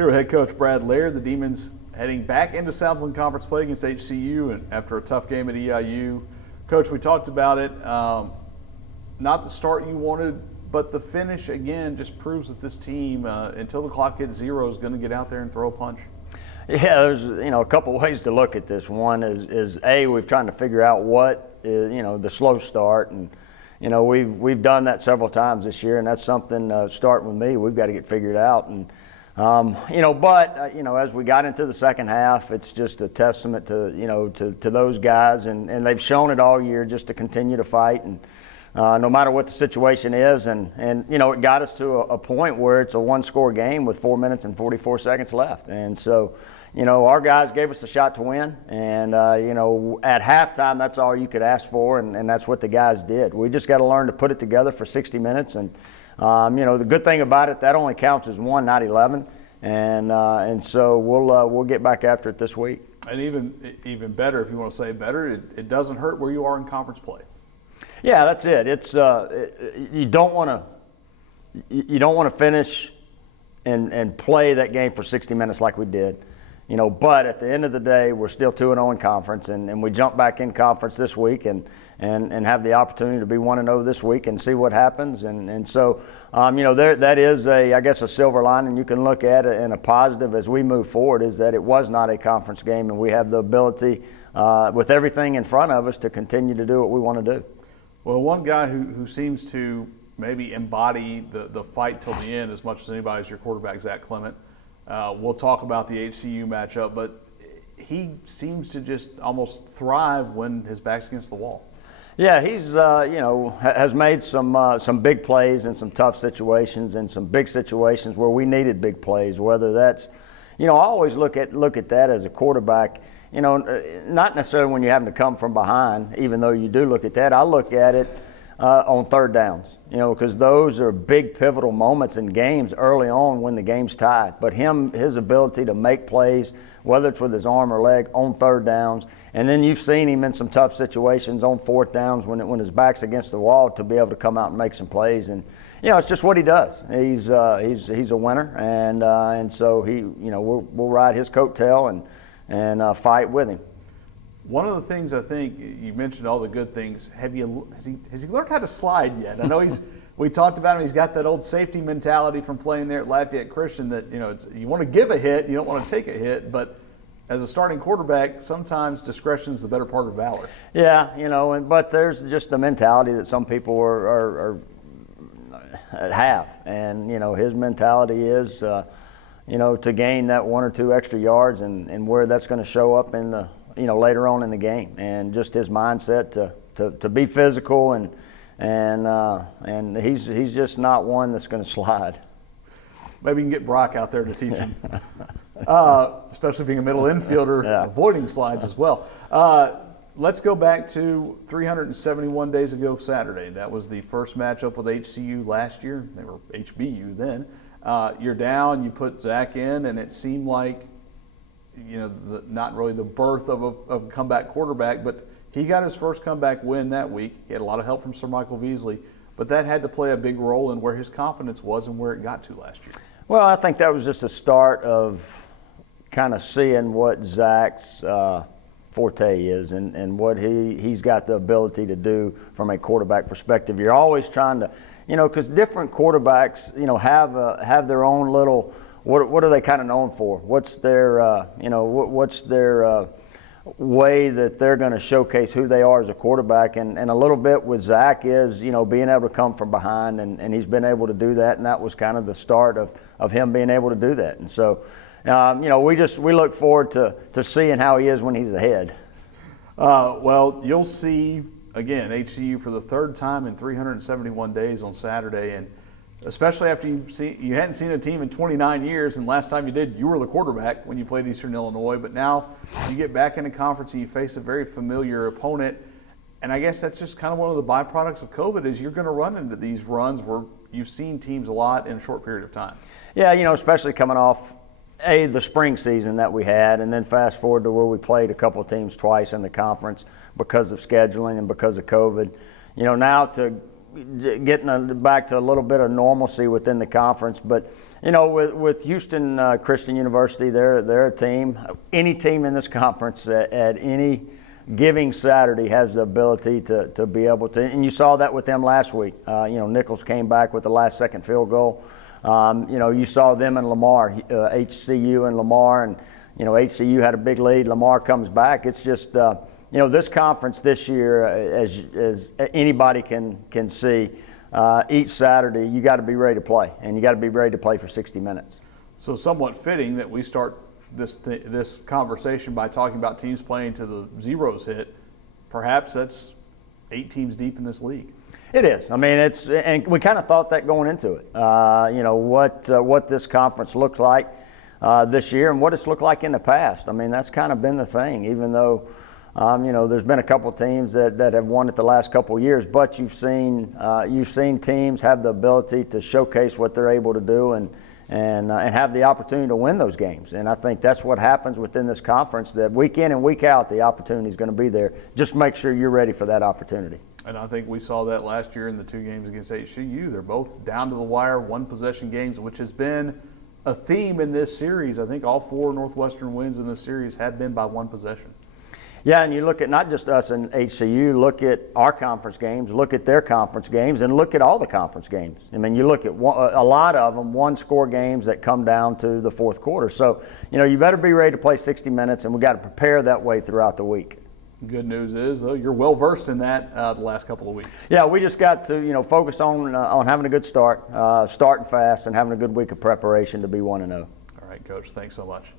Here with head coach Brad Laird, the Demons heading back into Southland Conference play against HCU and after a tough game at EIU. Coach, we talked about it. Not the start you wanted, but the finish, again, just proves that this team, until the clock hits zero, is going to get out there and throw a punch. Yeah, there's a couple ways to look at this. One is we've trying to figure out what is, the slow start, and we've done that several times this year, and that's something starting with me we've got to get figured out. And as we got into the second half, it's just a testament to those guys, and they've shown it all year just to continue to fight, and no matter what the situation is, and it got us to a point where it's a one-score game with 4 minutes and 44 seconds left, and so our guys gave us a shot to win, and at halftime that's all you could ask for, and that's what the guys did. We just got to learn to put it together for 60 minutes, and the good thing about it, that only counts as one, not 11, and so we'll get back after it this week. And even better, if you want to say better, it doesn't hurt where you are in conference play. Yeah, that's it. It's you don't want to finish and play that game for 60 minutes like we did, But at the end of the day, we're still 2-0 in conference, and we jump back in conference this week and have the opportunity to be 1-0 this week and see what happens. And so that is a silver lining you can look at it, and a positive as we move forward is that it was not a conference game, and we have the ability with everything in front of us to continue to do what we want to do. Well, one guy who seems to maybe embody the fight till the end as much as anybody is your quarterback, Zach Clement. We'll talk about the HCU matchup, but he seems to just almost thrive when his back's against the wall. Yeah, he's has made some big plays in some tough situations and some big situations where we needed big plays. Whether that's, I always look at that as a quarterback. Not necessarily when you're having to come from behind, even though you do look at that. I look at it on third downs, because those are big pivotal moments in games early on when the game's tied. But his ability to make plays, whether it's with his arm or leg, on third downs, and then you've seen him in some tough situations on fourth downs when his back's against the wall to be able to come out and make some plays. And it's just what he does. He's a winner, and so we'll ride his coattail and fight with him. One of the things I think you mentioned all the good things. Has he learned how to slide yet? I know we talked about him. He's got that old safety mentality from playing there at Lafayette Christian that you want to give a hit, you don't want to take a hit, but as a starting quarterback, sometimes discretion is the better part of valor. Yeah, but there's just the mentality that some people have, and his mentality is to gain that 1 or 2 extra yards, and where that's going to show up in the later on in the game, and just his mindset to be physical, and he's just not one that's going to slide. Maybe you can get Brock out there to teach him, especially being a middle infielder, avoiding slides as well. Let's go back to 371 days ago Saturday. That was the first matchup with HCU last year. They were HBU then. You're down, you put Zach in, and it seemed like not really the birth of a comeback quarterback, but he got his first comeback win that week. He had a lot of help from Sir Michael Beasley, but that had to play a big role in where his confidence was and where it got to last year. Well, I think that was just a start of kind of seeing what Zach's forte is and what he's got the ability to do from a quarterback perspective. You're always trying to, because different quarterbacks, have their own little. What are they kind of known for? What's their what's their way that they're going to showcase who they are as a quarterback? And a little bit with Zach is being able to come from behind, and he's been able to do that, and that was kind of the start of him being able to do that. And so we look forward to seeing how he is when he's ahead. Well, you'll see again HCU for the third time in 371 days on Saturday, and especially after you hadn't seen a team in 29 years, and last time you did, you were the quarterback when you played Eastern Illinois. But now you get back into conference and you face a very familiar opponent, and I guess that's just kind of one of the byproducts of COVID is you're going to run into these runs where you've seen teams a lot in a short period of time. Yeah, especially coming off the spring season that we had, and then fast forward to where we played a couple of teams twice in the conference because of scheduling and because of COVID. Now to getting back to a little bit of normalcy within the conference. But with Houston Christian University, they're a team. Any team in this conference at any giving Saturday has the ability to be able to, and you saw that with them last week. Nichols came back with the last second field goal. You saw them in Lamar, HCU and Lamar, and HCU had a big lead. Lamar comes back. It's just this conference this year, as anybody can see, each Saturday you got to be ready to play, and you got to be ready to play for 60 minutes. So somewhat fitting that we start this conversation by talking about teams playing to the zeros hit. Perhaps that's 8 teams deep in this league. It is. I mean, and we kind of thought that going into it. What this conference looks like this year and what it's looked like in the past. I mean, that's kind of been the thing. Even though, there's been a couple teams that have won it the last couple of years, but you've seen teams have the ability to showcase what they're able to do and have the opportunity to win those games. And I think that's what happens within this conference, that week in and week out, the opportunity is going to be there. Just make sure you're ready for that opportunity. And I think we saw that last year in the 2 games against HCU. They're both down to the wire, 1-possession games, which has been a theme in this series. I think all 4 Northwestern wins in this series have been by 1 possession. Yeah, and you look at not just us and HCU, look at our conference games, look at their conference games, and look at all the conference games. I mean, you look at a lot of them, 1-score games that come down to the fourth quarter. So, you better be ready to play 60 minutes, and we've got to prepare that way throughout the week. Good news is, though, you're well versed in that the last couple of weeks. Yeah, we just got to focus on having a good start, starting fast, and having a good week of preparation to be 1-0. All right, Coach. Thanks so much.